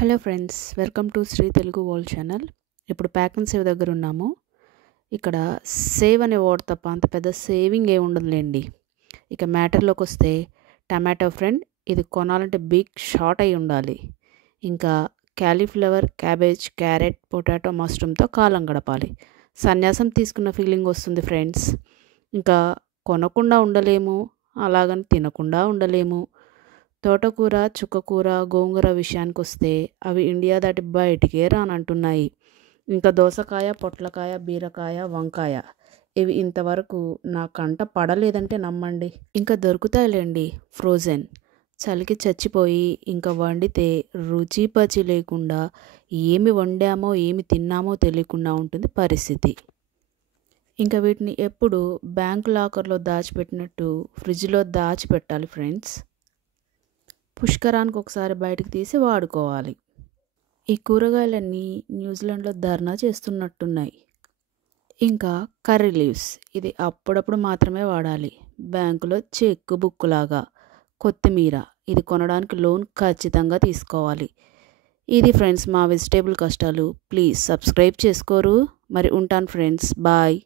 Hello friends, welcome to Sri Telugu world channel. ఇప్పుడు pack and save దగ్గర ఉన్నాము. ఇక్కడ సేవ్ అనే వర్డ్ తప్ప అంత పెద్ద సేవింగ్ ఏమి ఉండదులేండి. ఇక మ్యాటర్లోకి వస్తే టమాటో ఫ్రెండ్, ఇది కొనాలంటే బిగ్ షార్ట్ అయి ఉండాలి. ఇంకా క్యాలీఫ్లవర్, క్యాబేజ్, క్యారెట్, పొటాటో, మష్రూమ్తో కాలం గడపాలి. సన్యాసం తీసుకున్న ఫీలింగ్ వస్తుంది ఫ్రెండ్స్. ఇంకా కొనకుండా ఉండలేము, అలాగని తినకుండా ఉండలేము. తోటకూర, చుక్కకూర, గోంగూర విషయానికి వస్తే అవి ఇండియా దాటి బయటికే రానంటున్నాయి. ఇంకా దోసకాయ, పొట్లకాయ, బీరకాయ, వంకాయ ఇవి ఇంతవరకు నా కంట పడలేదంటే నమ్మండి. ఇంకా దొరుకుతాయిలేండి ఫ్రోజన్. చలికి చచ్చిపోయి ఇంకా వండితే రుచి పచి లేకుండా ఏమి వండామో ఏమి తిన్నామో తెలియకుండా ఉంటుంది పరిస్థితి. ఇంకా వీటిని ఎప్పుడు బ్యాంక్ లాకర్లో దాచిపెట్టినట్టు ఫ్రిడ్జ్లో దాచిపెట్టాలి ఫ్రెండ్స్. పుష్కరానికి ఒకసారి బయటకు తీసి వాడుకోవాలి. ఈ కూరగాయలన్నీ న్యూజిలాండ్లో ధర్నా చేస్తున్నట్టున్నాయి. ఇంకా కర్రీ లీవ్స్, ఇది అప్పుడప్పుడు మాత్రమే వాడాలి. బ్యాంకులో చెక్ బుక్ లాగా. కొత్తిమీర, ఇది కొనడానికి లోన్ ఖచ్చితంగా తీసుకోవాలి. ఇది ఫ్రెండ్స్ మా వెజిటేబుల్ కష్టాలు. ప్లీజ్ సబ్స్క్రైబ్ చేసుకోరు. మరి ఉంటాను ఫ్రెండ్స్, బాయ్.